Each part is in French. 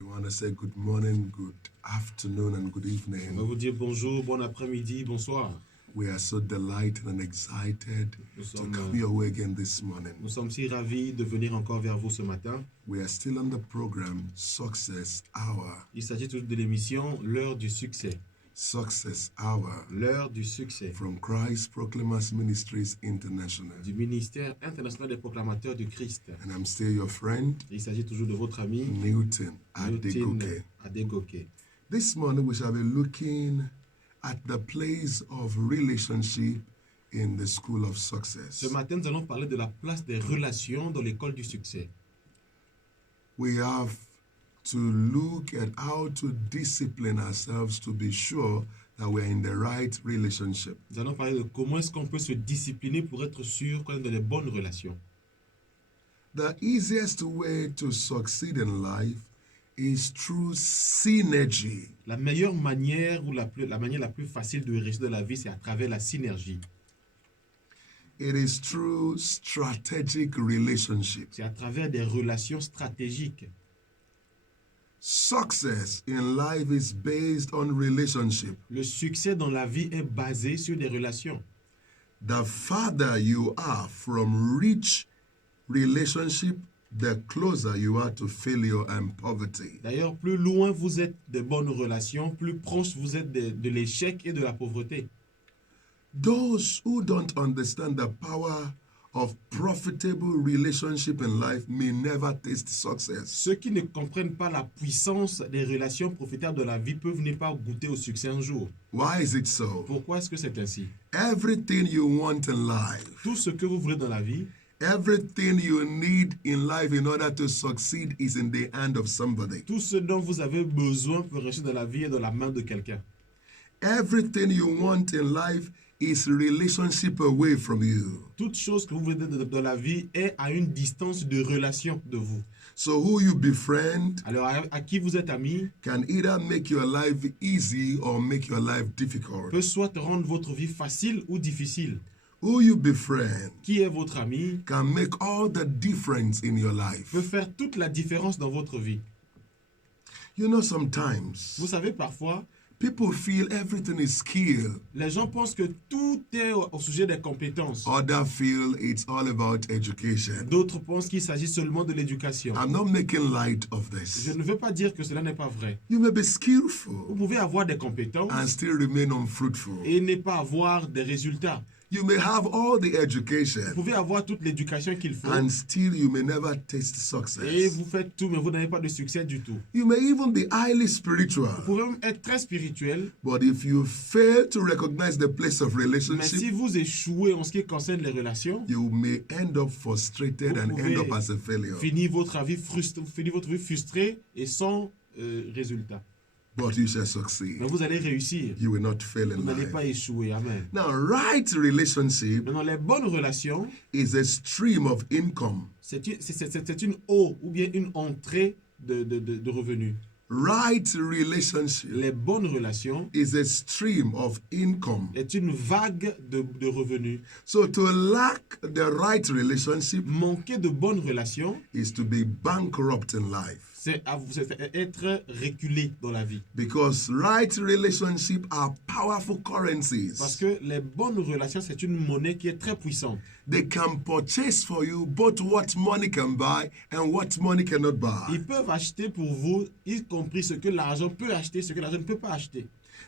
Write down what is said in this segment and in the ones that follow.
We want to say good morning, good afternoon, and good On va evening. vous dire bonjour, bon après-midi, bonsoir. We are so delighted and excited to come your way again this morning. Nous sommes si ravis de venir encore vers vous ce matin. We are still on the program Success Hour. Il s'agit toujours de l'émission L'heure du succès. Success Hour L'heure du succès from Christ Proclaimers Ministries International. du ministère international des proclamateurs du Christ. And I'm still your friend, Il s'agit toujours de votre ami Newton Newton Adegoke. Adegoke. This morning we shall be looking at the place of relationship in the School of Success. Ce matin, nous allons parler de la place des relations dans l'école du succès. We have to look at how to discipline ourselves to be sure that we are in the right relationship. Nous allons parler de comment est-ce qu'on peut se discipliner pour être sûr qu'on est dans les bonnes relations. The easiest way to succeed in life is through synergy. La meilleure manière ou la manière la plus facile de réussir dans la vie, c'est à travers la synergie. It is through strategic relationships. C'est à travers des relations stratégiques. Success in life is based on relationship. Le succès dans la vie est basé sur des relations. The farther you are from rich relationship, the closer you are to failure and poverty. D'ailleurs, plus loin vous êtes de bonnes relations, plus proche vous êtes de l'échec et de la pauvreté. Those who don't understand the power of profitable relationship in life may never taste success. Ceux qui ne comprennent pas la puissance des relations profitables de la vie peuvent ne pas goûter au succès un jour. Why is it so? Pourquoi est-ce que c'est ainsi? Everything you want in life, Tout ce que vous voulez dans la vie, everything you need in life in order to succeed is in the hand of somebody. tout ce dont vous avez besoin pour réussir dans la vie est dans la main de quelqu'un. Everything you want in life is relationship away from you. Toute chose que vous voulez dans la vie est à une distance de relation de vous. So who you befriend Alors, à qui vous êtes ami can either make your life easy or make your life difficult. peut soit rendre votre vie facile ou difficile. Who you befriend Qui est votre ami can make all the difference in your life. peut faire toute la différence dans votre vie. You know, sometimes Vous savez, parfois, people feel everything is skill. les gens pensent que tout est au sujet des compétences. Others feel it's all about education. D'autres pensent qu'il s'agit seulement de l'éducation. I'm not making light of Je this. ne veux pas dire que cela n'est pas vrai. You may be Vous skillful pouvez avoir des compétences and still remain unfruitful. et ne pas avoir des résultats. You may have all the education Vous pouvez avoir toute l'éducation qu'il faut and still you may never taste et success. vous faites tout, mais vous n'avez pas de succès du tout. You may even be highly Vous spiritual, pouvez même être très spirituel, but if you fail to recognize the place of mais si relationship, vous échouez en ce qui concerne les relations, you may end up frustrated Vous and pouvez end up as a failure. finir votre vie frustrée et sans résultat. But you shall succeed. Mais vous allez réussir. You will not fail Vous in n'allez life. pas échouer. Amen. Now, right relationship Maintenant, les bonnes relations, is a stream of income. c'est une eau ou bien une entrée de revenus. Right relationship Les bonnes relations is a stream of income. est une vague de revenus. So to lack the right relationship Manquer de bonnes relations, is to be bankrupt in life. c'est être reculé dans la vie. Because right relationships are powerful currencies. Parce que les bonnes relations, c'est une monnaie qui est très puissante. They can purchase for you both what money can buy and what money cannot buy. Ils peuvent acheter pour vous, y compris ce que l'argent peut acheter, ce que l'argent ne peut pas acheter.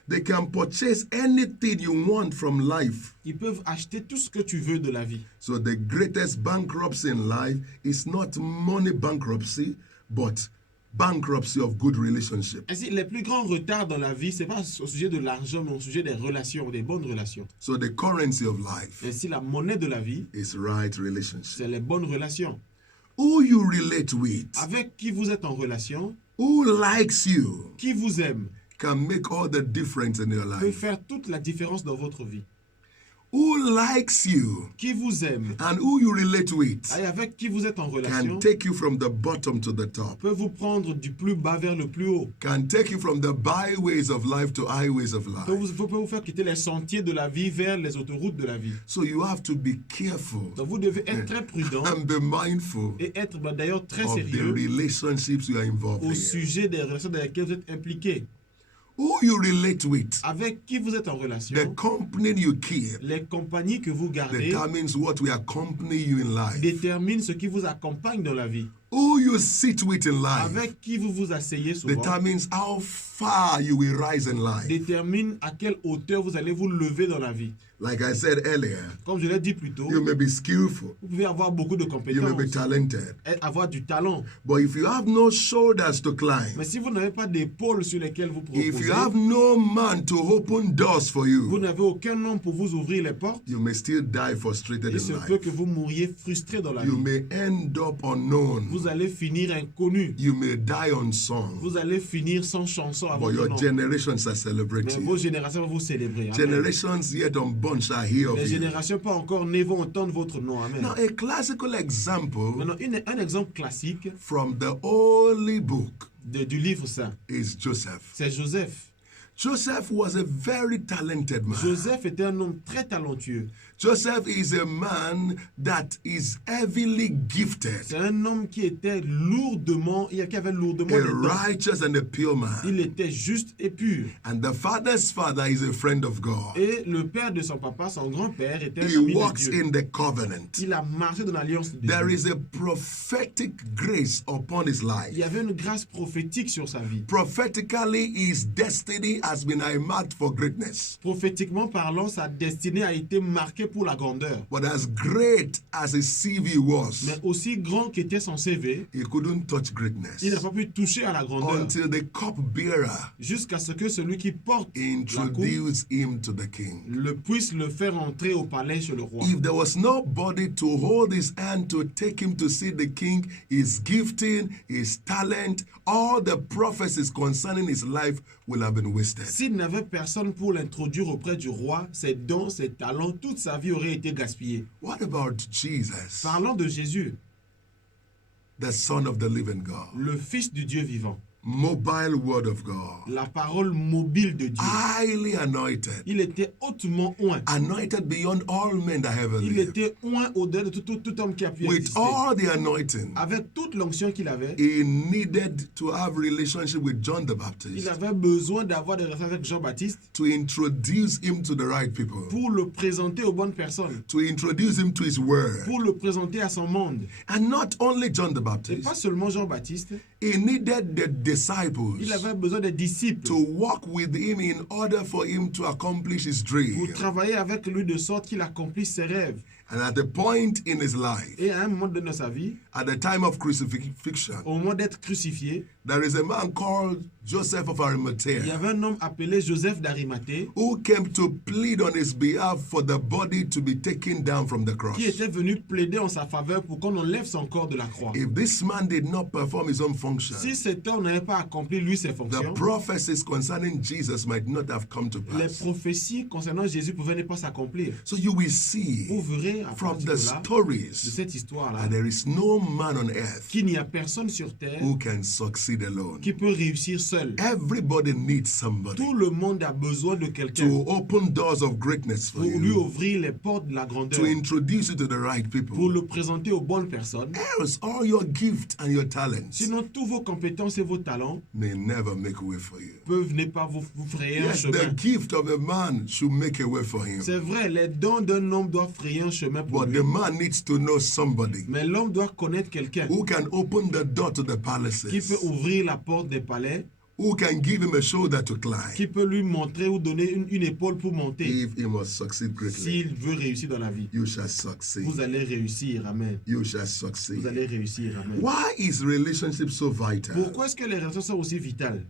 They can purchase anything you want from life. Ils peuvent acheter tout ce que tu veux de la vie. So the greatest bankruptcy in life is not money bankruptcy, but bankruptcy of good relationship. Ainsi, les plus grands retards dans la vie, ce n'est pas au sujet de l'argent, mais au sujet des relations, des bonnes relations. So the currency of life Ainsi, la monnaie de la vie, is right relationship. c'est les bonnes relations. Who you relate with, Avec qui vous êtes en relation, who likes you, qui vous aime, can make all the difference in your peut life. faire toute la différence dans votre vie. who likes you qui vous aime and who you relate with et avec qui vous êtes en relation can take you from the bottom to the top, peut vous prendre du plus bas vers le plus haut. can take you from the byways of life to highways of life. Peut vous faire quitter les sentiers de la vie vers les autoroutes de la vie. So you have to be careful Donc vous devez être très prudent and be mindful et être d'ailleurs très of the sérieux relationships you are involved au in. sujet des relations dans lesquelles vous êtes impliqué. Who you relate with, Avec qui vous êtes en the relation, company you keep, les compagnies que vous gardez determines what will accompany you in life. déterminent ce qui vous accompagne dans la vie. Who you sit with in life Avec qui vous vous asseyez souvent determines how far you will rise in life. détermine à quelle hauteur vous allez vous lever dans la vie. Like I said earlier, Comme je l'ai dit plus tôt, you may be skillful, vous pouvez avoir beaucoup de you may be compétences, talented, et avoir du talent. but if you have no shoulders to climb, Mais si vous n'avez pas d'épaules sur lesquelles vous if you proposez, have no man to open doors for vous you, n'avez aucun homme pour vous ouvrir les portes, you may still die frustrated il in se peut life. que vous mouriez frustré dans la You vie. may end up unknown. Vous allez finir inconnu. You may die unsung. Vous allez finir sans chanson à But votre your nom. generations are Mais celebrating. vos générations vont vous célébrer. Amen. Generations yet unborn shall hear of Les you. générations pas encore nées vont entendre votre nom. Amen. Now, a classical example Maintenant, un exemple classique from the Holy Book du livre saint, is Joseph. c'est Joseph. Joseph was a very talented man. Joseph était un homme très talentueux. Joseph is a man that is heavily gifted, C'est un homme qui était lourdement, qui avait lourdement a des dons. righteous and a pure man. Il était juste et pur. And the father's father is a friend of God. Et le père de son papa, son grand-père, était un He ami de walks Dieu. in the covenant. Il a marché dans l'alliance de There Dieu. is a prophetic grace upon his Il life. y avait une grâce prophétique sur sa vie. Prophetically, his destiny has been marked for greatness. Prophétiquement parlant, sa destinée a été marquée pour la grandeur. But as great as his CV was, Mais aussi grand qu'était son CV, he couldn't touch il greatness n'a pas pu toucher à la grandeur until the cupbearer jusqu'à ce que celui qui porte la coupe introduced him to the king. puisse le faire entrer au palais chez le roi. If there was nobody to hold his hand to take him to see the king, his gifting, his talent, all the prophecies concerning his life will have been wasted. S'il n'avait personne pour l'introduire auprès du roi, ses dons, ses talents, toute sa vie aurait été gaspillée. What about Jesus, Parlons de Jésus, the Son of the living God, le Fils du Dieu vivant, mobile word of God, la parole mobile de Dieu. highly anointed, Il était hautement oint. anointed beyond all men that ever Il lived. était oint au-delà de tout homme qui a pu With exister. all the anointing, Avec toute l'onction qu'il avait, he needed to have relationship with John the il Baptist avait besoin d'avoir des relations avec Jean-Baptiste to introduce him to the right people, pour le présenter aux bonnes personnes, to introduce him to his word. pour le présenter à son monde. And not only John the Et pas Baptist, seulement Jean-Baptiste, he needed the il disciples avait besoin des disciples to walk with him in order for him to accomplish his pour dream. travailler avec lui de sorte qu'il accomplisse ses rêves. And at the point in his life, Et à un moment donné de sa vie, at the time of crucifixion, au moment d'être crucifié, there is a man called Joseph of il y Arimathea avait un homme appelé Joseph d'Arimathée who came to plead on his behalf for the body to be taken down from the cross. qui était venu plaider en sa faveur pour qu'on enlève son corps de la croix. If this man did not perform his own function, Si cet homme n'avait pas accompli lui ses the fonctions, prophecies concerning Jesus might not have come to les pass. prophéties concernant Jésus pouvaient ne pas s'accomplir. So you will see Vous verrez à from partir the de là, de stories cette histoire-là, that there is no man on earth qu'il n'y a personne sur terre who can succeed alone. qui peut réussir seul. Everybody needs somebody Tout le monde a besoin de quelqu'un to open doors of greatness for pour lui you, ouvrir les portes de la grandeur, to introduce you to the right pour people. le présenter aux bonnes personnes. Else, all your gift and your talents Sinon, tous vos compétences et vos talents may never make way for you. peuvent ne pas vous frayer un Yes, the chemin. gift of a man should make a way for him. C'est vrai, les dons d'un homme doivent frayer un chemin pour But lui. the man needs to know somebody Mais l'homme doit connaître quelqu'un who can open the door to the qui palaces, peut ouvrir la porte des palais, who can give him a shoulder to climb qui peut lui montrer ou donner une épaule pour monter. if he must succeed greatly. S'il veut réussir dans la vie, You shall succeed. vous allez réussir. Amen. You shall Vous succeed. allez réussir. Amen. Why is relationship so vital? Pourquoi est-ce que les relations sont aussi vitales?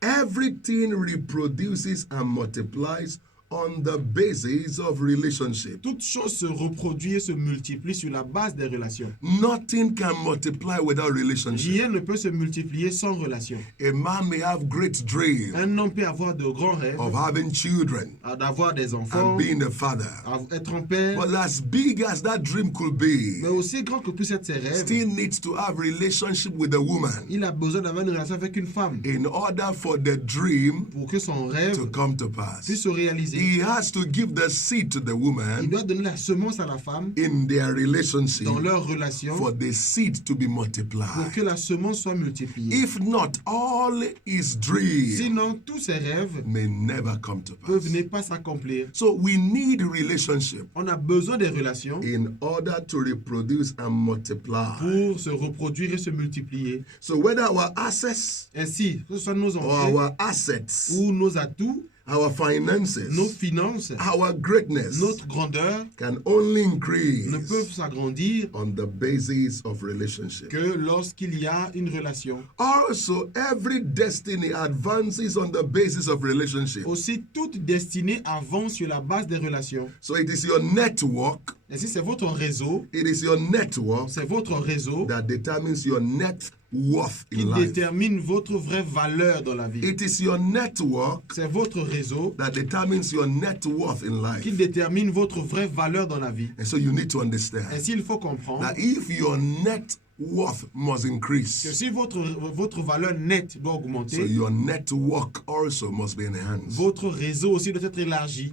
Everything reproduces and multiplies on the basis of relationship. Toute chose se reproduit et se multiplie sur la base des relations. Nothing can multiply without relationship. Rien ne peut se multiplier sans relation. A man may have great dreams Un homme peut avoir de grands rêves, of having children d'avoir des enfants, and being a father. être un père, But as big as that dream could be, mais aussi grand que puissent être ses rêves, still needs to have relationship with a woman il a besoin d'avoir une relation avec une femme in order for the dream pour que son rêve to come to pass. puisse se réaliser. He has to give the seed to the Il woman doit donner la semence à la femme in their relationship dans leur relation for the seed to be pour multiplied. que la semence soit multipliée. If not, all his dreams Sinon, tous ses rêves may never come to peuvent pass. ne pas s'accomplir. So we need relationship On a besoin des relations in order to reproduce and multiply. pour se reproduire et se multiplier. So whether our access Ainsi, que ce soit nos or entrées our assets, ou nos atouts, our finances, nos finances, our greatness notre grandeur can only increase ne peuvent s'agrandir on the basis of relationship. que lorsqu'il y a une relation. Also, every destiny advances on the basis of relationship. Aussi, toute destinée avance sur la base des relations. So it is your network, Ainsi, c'est votre réseau, it is your network c'est votre réseau that determines your net worth qui in life. détermine votre vraie valeur dans la vie. It is your network C'est votre réseau that determines your net worth in qui life. détermine votre vraie valeur dans la vie. And so you need to understand Ainsi, il faut comprendre that if your net worth must que increase, si votre valeur nette doit so augmenter, your network also must be enhanced. votre réseau aussi doit être élargi.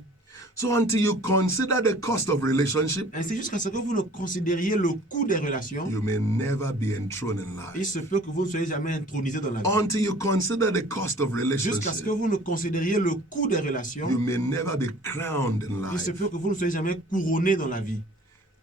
So until you consider the cost of relationship, Ainsi, jusqu'à ce que vous ne considériez le coût des relations, you may never be enthroned in il life. se peut que vous ne soyez jamais intronisé dans la vie. Until you consider the cost of Jusqu'à ce que relationship, vous ne considériez le coût des relations, you may never be crowned in il se life. peut que vous ne soyez jamais couronné dans la vie.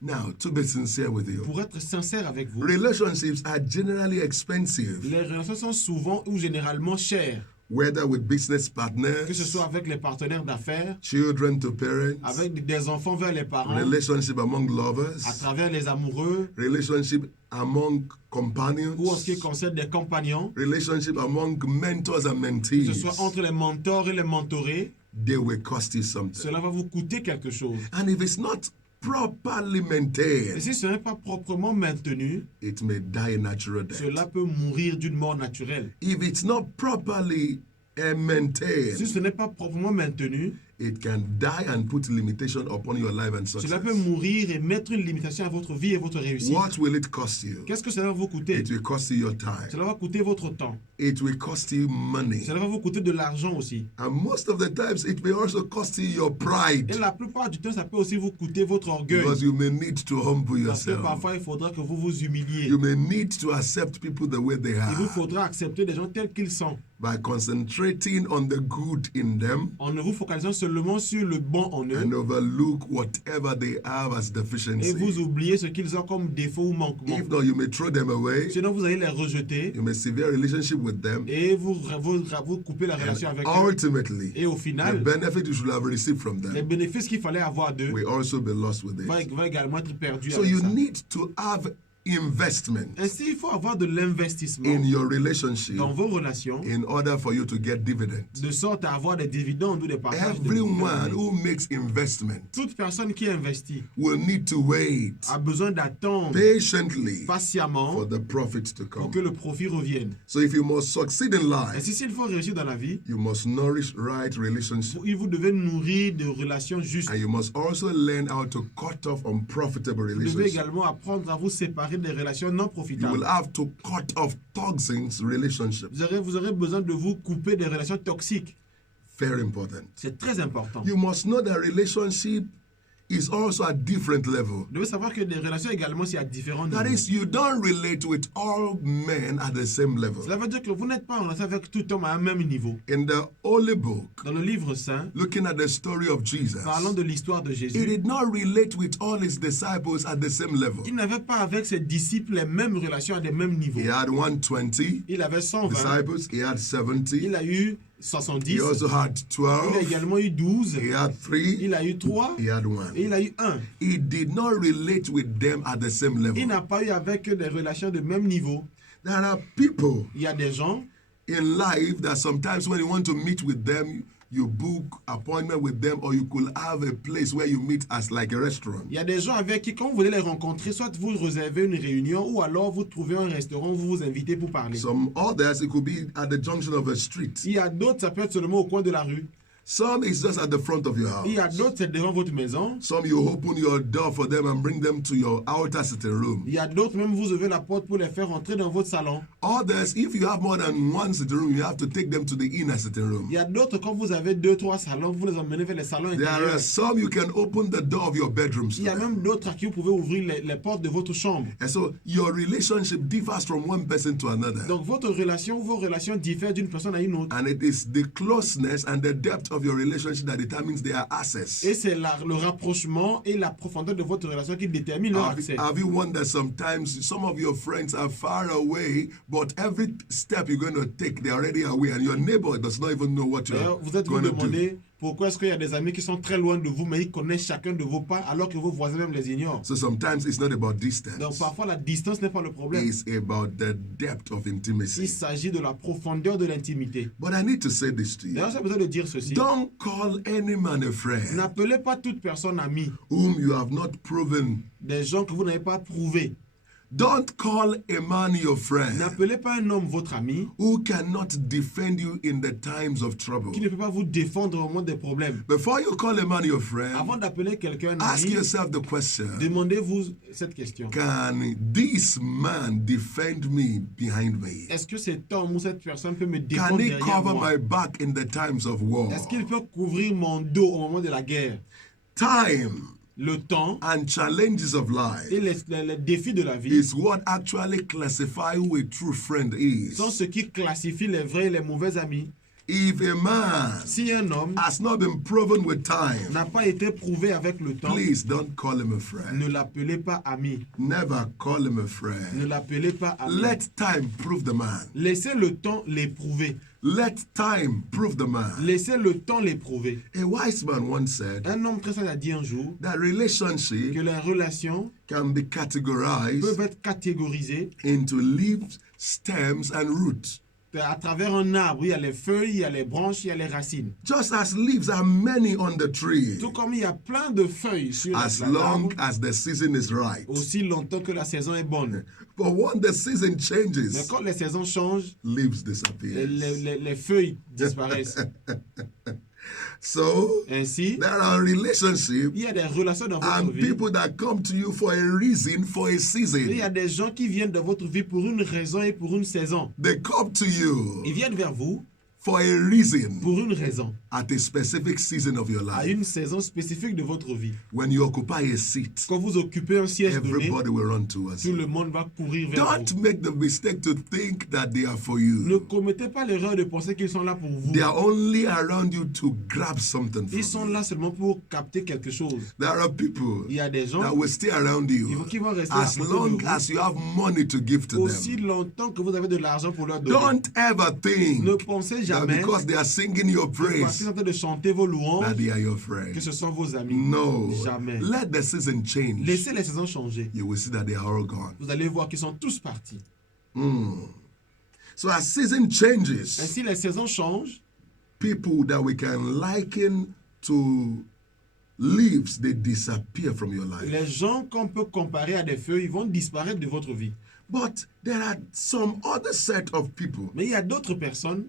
Now, to be sincere with you, Pour être sincère avec vous, relationships are generally expensive, les relations sont souvent ou généralement chères, whether with business que ce partners, soit avec les partenaires d'affaires, children to parents, avec des enfants vers les parents, relationship among à lovers, travers les amoureux, relationship among ou en ce qui companions, concerne des compagnons, relationship among mentors and que mentees. ce soit entre les mentors et les mentorés, They will cost you something. cela va vous coûter quelque chose. And if it's not properly Et maintained, si ce n'est pas proprement maintenu, it may die a natural death. cela peut mourir d'une mort naturelle. If it's not properly Si maintained, ce n'est pas proprement maintenu, it can die and put limitation upon your life and cela peut success. mourir et mettre une limitation à votre vie et votre réussite. What will it cost you? Qu'est-ce que cela va vous coûter? It will cost you your time. Cela va coûter votre temps. It will cost you money. Cela va vous coûter de l'argent aussi. And most of the times, it may also cost you your Et pride, la plupart du temps, ça peut aussi vous coûter votre orgueil. because you may need to humble Parce que yourself. parfois, il faudra que vous vous humiliez. You may need to accept people the way they Il vous are faudra accepter des gens tels qu'ils sont, by concentrating on the good in them en ne vous focalisant seulement sur le bon en eux, and overlook whatever they have as et deficiency. vous oubliez ce qu'ils ont comme défaut ou manquement. If not, you may throw them away. Sinon, vous allez les rejeter You may sever a relationship with them. et vous coupez la relation avec eux. Ultimately, Et au the final, benefit you should have received from les them bénéfices qu'il fallait avoir d'eux will also be lost with va it. également être perdus So avec you ça. need to have investment Ainsi, il faut avoir de l'investissement in your relationship dans vos relations, in order for you to get dividends. de sorte à avoir des dividendes ou des partages de Everyone dividendes. who makes investment Toute personne qui investit will need to wait a besoin d'attendre patiently patiemment for the profit to pour come. que le profit revienne. So if you must succeed in life, Ainsi, s'il faut réussir dans la vie, you must nourish right relationships, vous devez nourrir de relations justes. and you must also learn how to cut off unprofitable Vous devez relationships. également apprendre à vous séparer des relations non You will profitables. have to cut off toxic relationships. Vous aurez besoin de vous couper des relations toxiques. Very important. C'est très important. You must know that relationship is also at different level. Vous devez savoir que des relations également, c'est à différents That niveaux. is, you don't relate with all men at the same level. Cela veut dire que vous n'êtes pas en relation avec tout homme à un même niveau. In the Holy Book, Dans le livre saint, looking at the story of Jesus, parlant de l'histoire de he Jésus, did not relate with all his disciples at the same level. il n'avait pas avec ses disciples les mêmes relations à des mêmes niveaux. He had 120 Il avait 120, disciples, he had 70, il a eu 70, he also had il a 12, également eu 12, he had 3, il a eu 3 he had et 1. il a eu 1. He did not relate with them at the same Il level. n'a pas eu avec eux des relations de même niveau. There are people Il y a des gens in life that sometimes when you want to meet with them, you book appointment with them, or you could have a place where you meet as like a restaurant. Il y a des gens avec qui, quand vous voulez les rencontrer, soit vous réservez une réunion ou alors vous trouvez un restaurant, vous vous invitez pour parler. Some others, it could be at the junction of a street. Il y a d'autres, ça peut être seulement au coin de la rue. Some is just at the front of your Il y a house. d'autres, c'est devant votre maison. Some you open your door for them and bring them to your outer sitting room. Il y a d'autres, même vous ouvrez la porte pour les faire rentrer dans votre salon. Others, if you have more than one sitting room, you have to take them to the inner sitting room. Il y a d'autres, quand vous avez 2, 3 salons, vous les emmenez vers les salons There intérieurs. are some you can open the door of your bedrooms Il y to a them. même d'autres à qui vous pouvez ouvrir les portes de votre chambre. And so your relationship differs from one person to another. Donc votre relation, vos relations diffèrent d'une personne à une autre. And it is the closeness and the depth of your relationship that determines their access. Et c'est le rapprochement et la profondeur de votre relation qui détermine leur accès. Have you wondered sometimes some of your friends are far away, but every step you're going to take, they're already away, and your neighbor does not even know what you're D'ailleurs, vous êtes vous going to do. demandez pourquoi est-ce qu'il y a des amis qui sont très loin de vous, mais ils connaissent chacun de vos pas, alors que vos voisins même les ignorent. So sometimes it's not about Donc distance. parfois la distance n'est pas le problème. It's about the depth of Il intimacy. s'agit de la profondeur de l'intimité. But I need to say this to you. D'ailleurs, j'ai besoin de dire ceci. Don't call any man a friend N'appelez pas toute personne amie, whom you have not proven. des gens que vous n'avez pas prouvés. Don't call a man your friend N'appelez pas un homme votre ami who cannot defend you in the times of trouble. qui ne peut pas vous défendre au moment des problèmes. Before you call a man your friend, Avant d'appeler quelqu'un un ask ami, yourself the question, demandez-vous cette question. can this man defend me behind me? Est-ce que cet homme ou cette personne peut me Can défendre he derrière cover moi? my back in the times of war? Est-ce qu'il peut couvrir mon dos au moment de la guerre? Time Le temps and challenges of life et les défis de la vie is what actually classify who a true friend is. sont ce qui classifie les vrais et les mauvais amis. If a man Si un homme has not been proven with time, n'a pas été prouvé avec le temps, please don't call him a friend. ne l'appelez pas ami. Never call him a Ne friend. l'appelez pas ami. Let time prove the man. Laissez le temps l'éprouver. Let time prove the man. Laissez le temps l'éprouver. A wise man once said Un homme très sage a dit un jour that que relationship les relations can be categorized peuvent être catégorisées into leaves, stems, and roots. à travers un arbre. Il y a les feuilles, il y a les branches, il y a les racines. Just as leaves are many on the tree, Tout comme il y a plein de feuilles sur as l'arbre, long as the season is right. aussi longtemps que la saison est bonne. But when the season Mais changes, quand les saisons changent, leaves disappear. les feuilles disparaissent. So Ainsi, there are relationships il y a des relations dans votre and vie. people that come to you for a reason, for a Il y season. a des gens qui viennent dans votre vie pour une raison et pour une saison. They come to you Ils viennent vers vous for a reason pour une raison, at a specific season of your à life. une saison spécifique de votre vie. When you occupy a seat, Quand vous occupez un siège donné, everybody will run towards tout you. le monde va courir vers Don't vous. make the mistake to think that they are for Ne you. commettez pas l'erreur de penser qu'ils sont là pour vous. They are only around you to grab something Ils sont from you. là seulement pour capter quelque chose. There are people Il y a des gens that will stay around you qui vont rester as à côté long de vous as you have money to give to aussi them. longtemps que vous avez de l'argent pour leur donner. Don't ever think Ne pensez that jamais because they are singing your parce qu'ils praise sont en train de chanter vos that louanges they are your que friends. ce sont vos amis. No. Jamais. Let the season change. Laissez les saisons changer. You will see that they are all gone. Vous allez voir qu'ils sont tous partis. So as season changes, Ainsi, les saisons changent. people that we can liken to leaves, they disappear from your life. Les gens qu'on peut comparer à des feuilles, ils vont disparaître de votre vie. But there are some other set of people. Mais il y a d'autres personnes,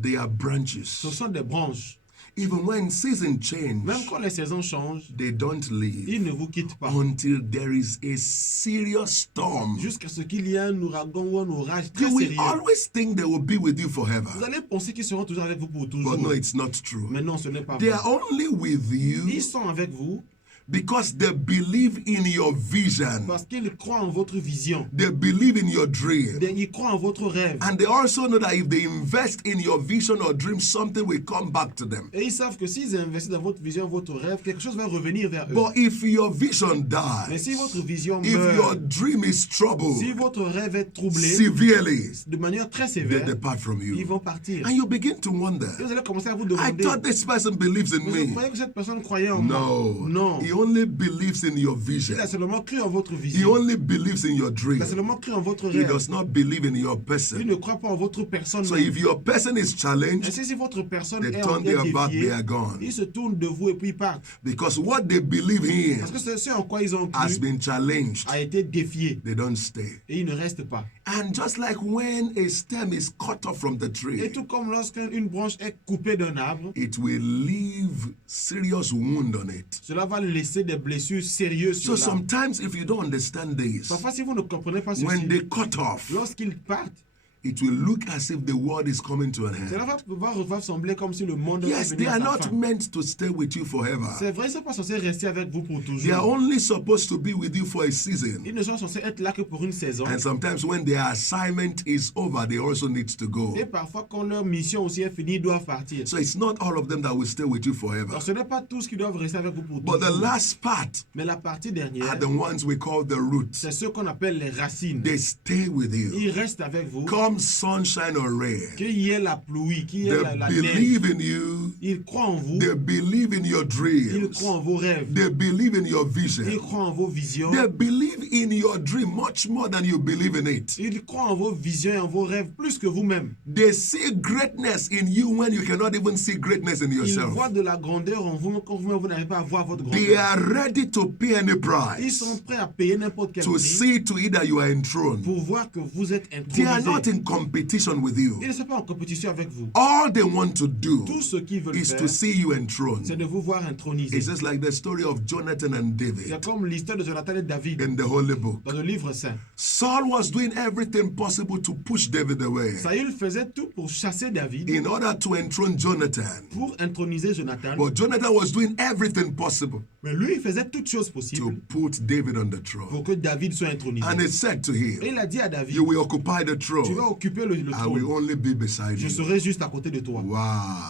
They are branches. ce sont des branches. Even when season change, Même quand les saisons changent, they don't leave ils ne vous quittent pas. until there is a serious storm. Jusqu'à ce qu'il y ait un ouragan ou un orage très You will sérieux. always think they will be with you forever. Vous allez penser qu'ils seront toujours avec vous pour toujours. But no, it's not true. Mais non, ce n'est pas They vrai. are only with Ils you sont avec vous because they believe in your vision. parce qu'ils croient en votre vision. They believe in your dream. Ils croient en votre rêve. And they also know that if they invest in your vision or dream, something will come back to them. Et ils savent que s'ils investissent dans votre vision, votre rêve, quelque chose va revenir vers eux. But if your vision Mais si dies, votre vision if your meurt, dream is si troubled votre rêve est troublé severely, de manière très they sévère, depart from ils you. vont partir. And you begin to wonder, Et vous allez commencer à vous I demander, thought this person believes in mais je me. croyais que cette personne croyait en moi. No, Non. he only believes in your vision. Il a seulement cru en votre He vision. only believes in your dream. Il a seulement cru en votre He rêve. does not believe in your Il person. ne croit pas en votre personne. So même. if your person is challenged, Ainsi, si votre personne they est turn their back, they défiée, are gone. ils se tournent de vous et puis ils partent. Because what they believe in Parce que ce en quoi ils ont has cru been challenged. a été défié They don't stay. et ils ne restent pas. And just like when a stem is cut off from the Et tree, tout comme lorsqu'une branche est coupée d'un arbre, it will leave serious wound on it. cela va laisser des blessures sérieuses So sur l'arbre. sometimes if you don't understand this, Parfois, si vous ne comprenez pas when ceci, they cut off, lorsqu'ils partent, it will look as if the world is coming to an cela end. va sembler comme si le monde Yes, est they venu à are sa not fin. meant to stay with you forever. C'est vrai, ils ne sont pas censés rester avec vous pour They are toujours. only supposed to be with you for a season. Ils ne sont censés être là que pour une saison. And sometimes when their assignment is over, they also need to go. Et parfois, quand leur mission aussi est finie, ils doivent partir. So it's not all of them that will stay with you forever. Alors, ce n'est pas tous qui doivent rester avec vous pour But the toujours. last part Mais la partie dernière, are the ones we call the roots. c'est ceux qu'on appelle les racines. They stay with you. Ils restent avec vous. Come sunshine or rain. Qu'il y ait la pluie, qu'il y ait They la neige. believe in you. Ils croient en vous. They believe in your Ils dreams. croient en vos rêves. They believe in your Ils vision. croient en vos visions. They believe in your dream much more than you believe in it. Ils croient en vos visions et en vos rêves plus que vous-même. They see greatness in you when you cannot even see greatness in Ils yourself. voient de la grandeur en vous quand vous-même vous n'arrivez pas à voir votre They grandeur. are ready to pay any Ils sont price prêts à payer n'importe quel to prix see to it that you are enthroned. pour voir que vous êtes They are not intronisé. in competition with you. Ils ne sont pas en compétition avec vous. All they want to do Tout ce qu'ils veulent is to faire, see you c'est enthroned. de vous voir intronisé. It's just like the story of Jonathan and David C'est comme l'histoire de Jonathan et David in the Holy Book. dans le livre saint. Saul was doing everything possible to push David away Saül faisait tout pour chasser David, in order to enthrone Jonathan. pour introniser Jonathan. But Jonathan was doing everything possible Mais lui, il faisait toutes choses to possibles put David on the pour throne. que David soit intronisé. And he said to Et him, il a dit à David, you will occupy the tu vas throne. occuper le I will trône. only be beside Je you. serai juste à côté de toi. Wow.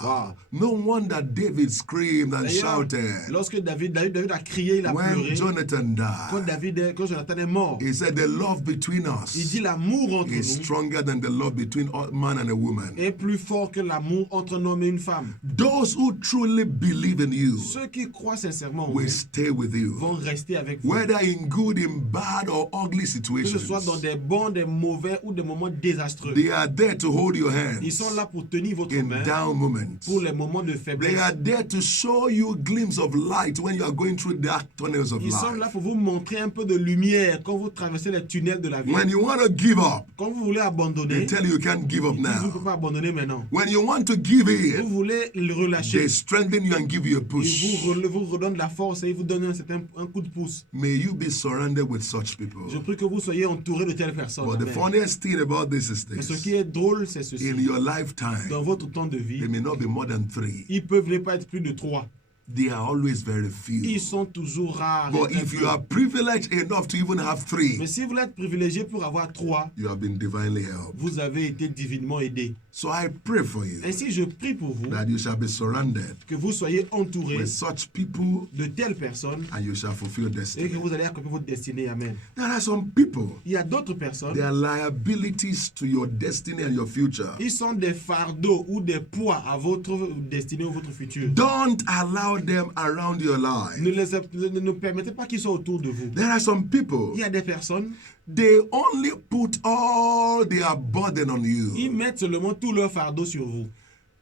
Wow. No wonder David screamed and D'ailleurs, shouted lorsque David a crié, il a when pleuré. Jonathan Quand died. quand Jonathan est mort, He said the love between il us dit l'amour entre is nous stronger than the love between a man and a woman. est plus fort que l'amour entre un homme et une femme. Those who truly believe in you Ceux qui croient sincèrement en will vous stay with you. vont rester avec vous. Whether in good, in bad, or ugly Que ce soit dans situations, des bons, des mauvais ou des moments désastreux. they are there to hold your Ils sont hands là pour tenir votre in main down moments. pour les moments de They faiblesse. are there to show you a glimpse of light when you are going through dark tunnels of Ils sont là life. pour vous montrer un peu de lumière quand vous traversez les tunnels de la vie. When you want to give up, Quand vous voulez they abandonner, tell you you can't give up ils disent vous ne pouvez now. pas abandonner maintenant. When you want to give Vous in, voulez le they relâcher. strengthen you and give you a Ils push. vous redonnent la force et ils vous donnent un coup de pouce. May you be surrounded with such people. Je prie que vous soyez entouré de telles personnes. But the Amen. funniest thing about this is Mais ce this. qui est drôle, c'est ceci. In your lifetime, Dans votre temps de vie, they may not be more than 3. ils peuvent ne pas être plus de 3. They are always very Ils few. sont toujours rares. But et très if peu. you are privileged enough to even have 3, Mais si vous êtes privilégié pour avoir 3, you have been divinely helped. vous avez été divinement aidé. So I pray for you Ainsi, je prie pour vous that you shall be surrounded que vous soyez entourés with such people de telles personnes and you shall fulfill et destiny. que vous allez accomplir votre destinée. Amen. There are some people, Il y a d'autres personnes, they are liabilities to your destiny and your future. ils sont des fardeaux ou des poids à votre destinée ou votre futur. Don't allow them around your life. Ne permettez pas qu'ils soient autour de vous. There are some people, Il y a des personnes, they only put all their burden on ils you. mettent seulement tout leur fardeau sur vous.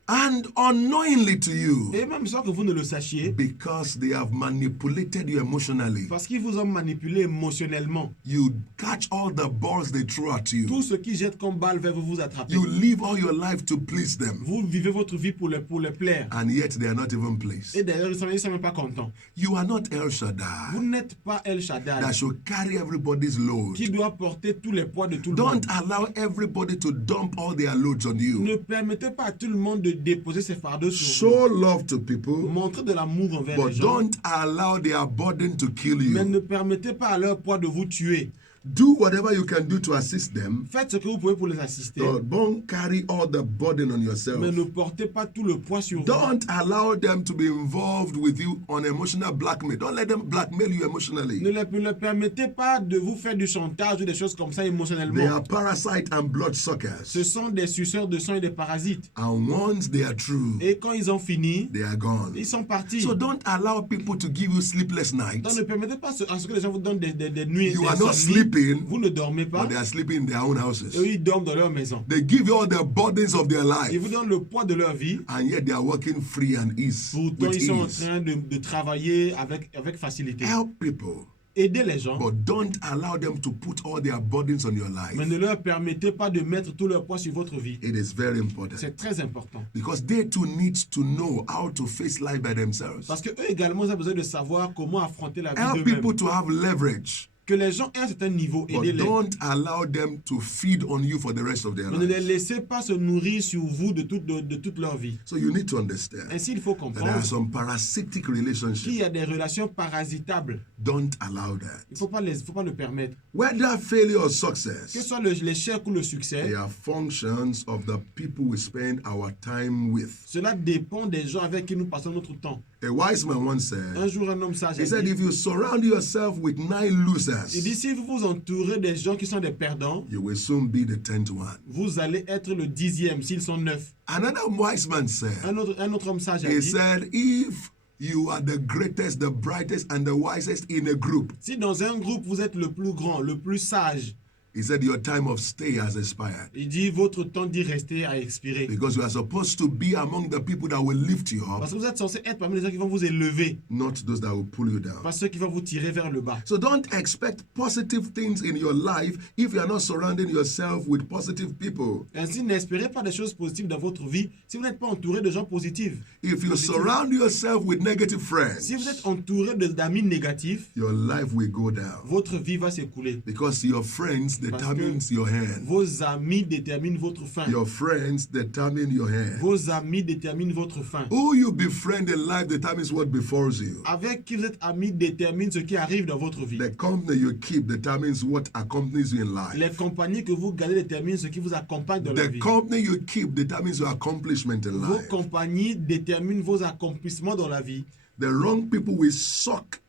And unknowingly to you, Et même sans que vous ne le sachiez, because they have manipulated you emotionally, parce qu'ils vous ont manipulé émotionnellement. you catch all the balls they throw at you. Tout ce qui jette comme balle vers vous attraper. You live all your life to please them. Vous vivez votre vie pour les plaire. And yet they are not even pleased. Et d'ailleurs, ils ne sont même pas contents. You are not El Vous Shaddai n'êtes pas El Shaddai that should carry everybody's load. qui doit porter tous les poids de tout le Don't monde. allow everybody to dump all their loads on you. Ne permettez pas à tout le monde de déposer ses fardeaux sur Show love to people, vous. Montrez de l'amour envers les but gens. don't allow their burden to kill Mais you. ne permettez pas à leur poids de vous tuer. Do whatever you can do to assist them. Faites ce que vous pouvez pour les assister. Don't carry all the burden on yourself. Mais ne portez pas tout le poids sur vous. Don't allow them to be involved with you on emotional blackmail. Don't let them blackmail you emotionally. Ne leur permettez pas de vous faire du chantage ou des choses comme ça émotionnellement. They are parasites and bloodsuckers. Ce sont des suceurs de sang et des parasites. And once they are through, Et quand ils ont fini, they are gone. ils sont partis. So don't allow people to give you sleepless nights. Donc ne permettez pas à ce que les gens vous donnent des nuits. You des are not insomnies. sleeping, Vous ne dormez pas. but they are sleeping in their own houses. Et eux, ils dorment dans leur maison. They give you all the burdens of their Ils vous life, donnent le poids de leur vie. and yet they are working free and ease. Pourtant, With ils sont en ease. train de travailler avec facilité. Help people, Aidez les gens, but don't allow them to put all their burdens on your life. mais ne leur permettez pas de mettre tout leur poids sur votre vie. It is very important C'est très important. because they too need to know how to face life by themselves. Parce qu'eux également, ils ont besoin de savoir comment affronter la vie Help d'eux-mêmes. people to have leverage, Que les gens aient un certain niveau, but aidez-les. don't allow them to feed on you for the rest of their Mais ne les lives. laissez pas se nourrir sur vous de toute leur vie. So you need to understand Ainsi, il faut that there comprendre are some parasitic qu'il relationships. y a des relations parasitables. Don't allow Il that. ne faut pas le permettre. Whether failure or Que ce success, soit l'échec ou le succès, they are functions of the people we spend our time with. cela dépend des gens avec qui nous passons notre temps. A wise man once Un said, jour, un homme sage he a said, dit, if you surround yourself with 9 il losers, dit, si vous vous entourez des gens qui sont des perdants, you will soon be the 10th one. vous allez être le 10e s'ils sont 9. Another wise man said, Un autre homme sage a he dit, said, if you are the greatest, the brightest, and the wisest in a group, si dans un groupe vous êtes le plus grand, le plus sage, he said, your time of stay has expired. il dit, votre temps d'y rester a expiré. Because you are supposed to be among the people that will lift you up, Parce que vous êtes censé être parmi les gens qui vont vous élever, not those that will pull you down. pas ceux qui vont vous tirer vers le bas. So don't expect positive things in your life if you are not surrounding yourself with positive people. Ainsi, n'espérez pas des choses positives dans votre vie si vous n'êtes pas entouré de gens positifs. If you surround yourself with negative Si vous friends, êtes entouré d'amis négatifs, your life will go down. votre vie va s'écouler. Because your friends determines your hand. Vos amis déterminent votre fin. Your friends determine your hand. Vos amis déterminent votre fin. Who you befriend in life determines what befalls you. Avec qui vous êtes amis détermine ce qui arrive dans votre vie. The company you keep determines what accompanies you in Les life. compagnies que vous gardez déterminent ce qui vous accompagne dans la The vie. company you keep determines your accomplishment in Vos life. compagnies déterminent vos accomplissements dans la vie. The wrong people will suck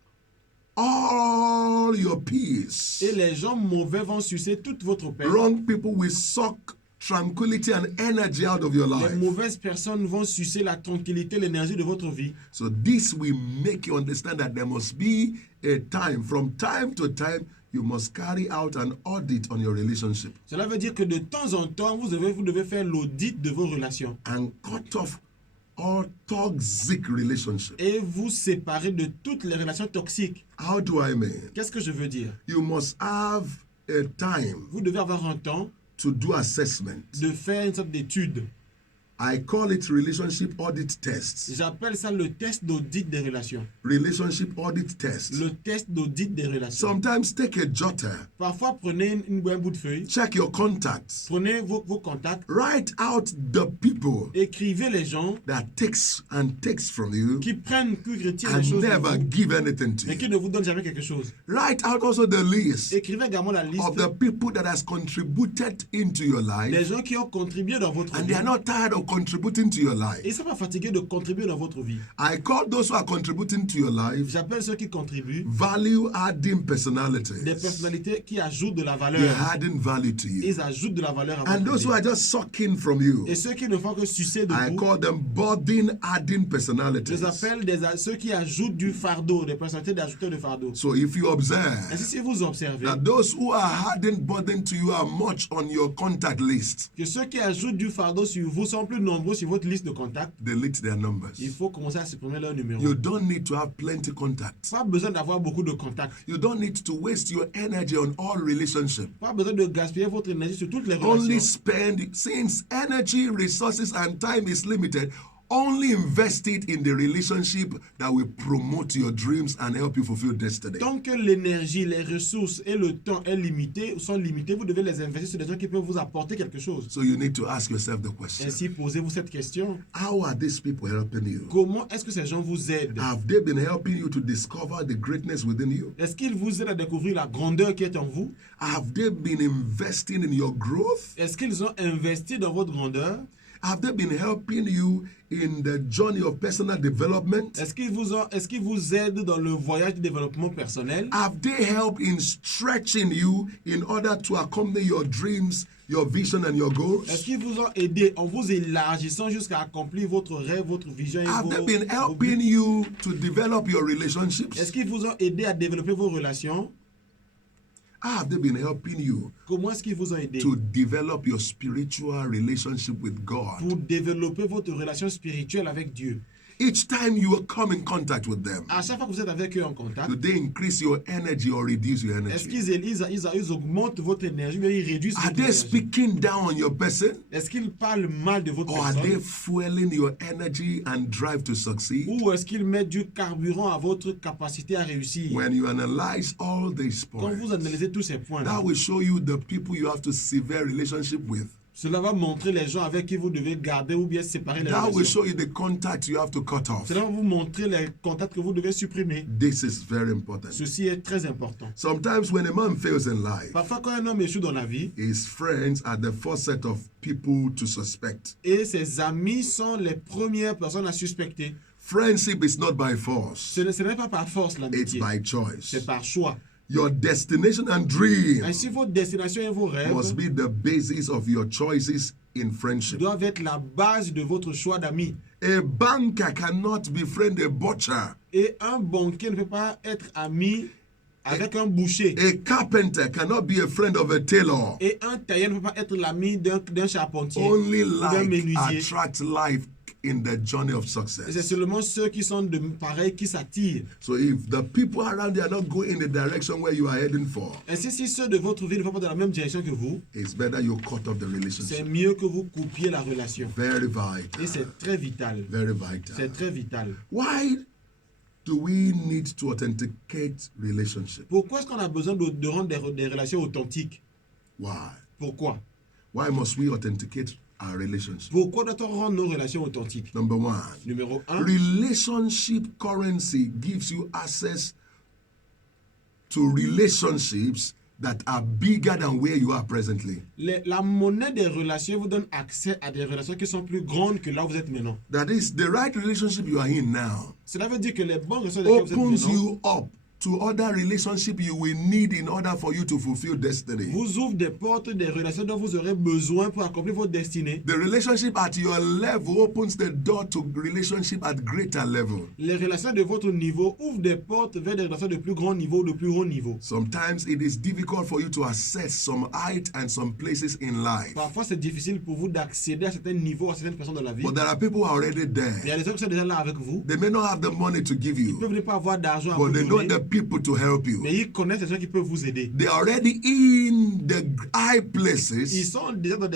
all your peace. Et les gens mauvais vont sucer toute votre paix. Wrong people will suck tranquility and energy out of your Les life. mauvaises personnes vont sucer la tranquillité, l'énergie de votre vie. So this will make you understand that there must be a time, from time to time, you must carry out an audit on your relationship Cela veut dire que de temps en temps, vous devez faire l'audit de vos relations and cut off all toxic relationships. et vous séparer de toutes les relations toxiques. How do I mean? Qu'est-ce que je veux dire? You must have a time Vous devez avoir un temps to do assessment. de faire une sorte d'étude. I call it relationship audit tests. J'appelle ça le test d'audit des relations. Relationship audit tests. Le test d'audit des relations. Sometimes take a jotter, Parfois, prenez un bout de feuille, check your contacts, prenez vos contacts, write out the people écrivez les gens that takes from you qui retirent les and choses de never vous, give anything to mais qui you. ne vous donnent jamais quelque chose. Write out also the list Écrivez également la liste of the people that has contributed into your des life gens qui ont contribué dans votre and vie. they are not tired of contributing to your Et life. ils ne sont pas fatigués de contribuer dans votre vie. I call those who are contributing to your life J'appelle ceux qui contribuent value adding des personalities. personnalités qui ajoutent de la They're valeur. adding value to you. Ils ajoutent de la valeur à And votre those who vie. are just sucking from you, Et ceux qui ne font que sucer de I vous, call them burden adding je personalities. les appelle ceux qui ajoutent du fardeau, des personnalités d'ajouteurs de fardeau. So if you Ainsi, observe si vous observez that those who are adding burden to you are much on your contact list, que ceux qui ajoutent du fardeau sur vous sont plus nombreux sur votre liste de contacts, delete their numbers. il faut commencer à supprimer leur numéro. You don't need to have plenty contacts. Pas besoin d'avoir beaucoup de contacts. You don't need to waste your energy on all relationships. Pas besoin de gaspiller votre énergie sur toutes les Only relations. spend, since energy, resources, and time is limited, Only invest it in the relationship that will promote your dreams and help you fulfill destiny. Tant que l'énergie, les ressources et le temps sont limités, vous devez les investir sur des gens qui peuvent vous apporter quelque chose. So you need to ask yourself the question. Ainsi, posez-vous cette question. How are these people helping you? Comment est-ce que ces gens vous aident? Have they been helping you to discover the greatness within you? Est-ce qu'ils vous aident à découvrir la grandeur qui est en vous? Have they been investing in your growth? Est-ce qu'ils ont investi dans votre grandeur? Have they been helping you in the journey of personal development? Est-ce qu'ils vous aident dans le voyage du développement personnel? Have they helped in stretching you in order to accompany your dreams, your vision, and your goals? Est-ce qu'ils vous ont aidé en vous élargissant jusqu'à accomplir votre rêve, votre vision et Have vos they been vos buts? helping you to develop your Est-ce relationships? qu'ils vous ont aidé à développer vos relations? Have they been helping you Comment est-ce qu'ils vous ont aidé to develop your spiritual relationship with God? pour développer votre relation spirituelle avec Dieu? Each time you come in contact with them, À chaque fois que vous êtes avec eux en contact, do they increase your energy or reduce your est-ce energy? qu'ils augmentent votre énergie ou bien ils réduisent Are votre they énergie? speaking down on your person? Est-ce qu'ils parlent mal de votre Or are they personne? fueling your energy and drive to succeed? Ou est-ce qu'ils mettent du carburant à votre capacité à réussir? When you analyze all these Quand points, vous analysez tous ces points, that will show you the people you have to severe relationship with. cela va montrer les gens avec qui vous devez garder ou bien séparer les That will relations. show you the contact you have to cut off. Cela va vous montrer les contacts que vous devez supprimer. This is very important. Ceci est très important. Sometimes when a man fails in life, Parfois, quand un homme échoue dans la vie, his friends are the first set of people to suspect. et ses amis sont les premières personnes à suspecter. Friendship is not by force, Ce n'est pas par force it's l'amitié, by choice. c'est par choix. Your destination and dream Ainsi, vos destinations et vos rêves must be the basis of your choices in friendship. doivent être la base de votre choix d'amis. A banker cannot befriend a butcher. Et un banquier ne peut pas être ami avec un boucher. A carpenter cannot be a friend of a tailor. Et un tailleur ne peut pas être l'ami d'un charpentier Only ou d'un like menuisier. attracts life in the journey of Et c'est success. seulement ceux qui sont de pareil qui s'attirent. So if the people around you are not going in the direction where you are heading for, Ainsi, si ceux de votre vie ne vont pas dans la même direction que vous, it's better you cut off the c'est relationship. mieux que vous coupiez la relation. Very Et vital. c'est très vital. Very vital. C'est très vital. Why do we need to authenticate relationship? Pourquoi est-ce qu'on a besoin de rendre des relations authentiques? Why? Pourquoi? Why must we authenticate our relationship? Pourquoi doit-on rendre nos relations authentiques? Number one, Numéro 1, relationship currency gives you access to relationships that are bigger than where you are presently. la monnaie des relations vous donne accès à des relations qui sont plus grandes que là où vous êtes maintenant. That is, the right relationship you are in now Cela veut dire que les bonnes relations dans lesquelles vous êtes opens maintenant you up to other relationships you will need in order for you to fulfill destiny. vous ouvrent des portes, des relations dont vous aurez besoin pour accomplir votre destinée. The relationship at your level opens the door to relationship at greater level. Les relations de votre niveau ouvrent des portes vers des relations de plus grand niveau, de plus haut niveau. Sometimes it is difficult for you to access some height and some places in life. Parfois, c'est difficile pour vous d'accéder à certains niveaux, à certaines personnes dans la vie. But there are people who are already Il y there. a des gens qui sont déjà là avec vous. They may not have the money to give Ils you, peuvent ne pas avoir d'argent à but vous they know donner, the people to help you. mais ils connaissent les gens qui peuvent vous aider. They are already in the high Ils places, sont déjà dans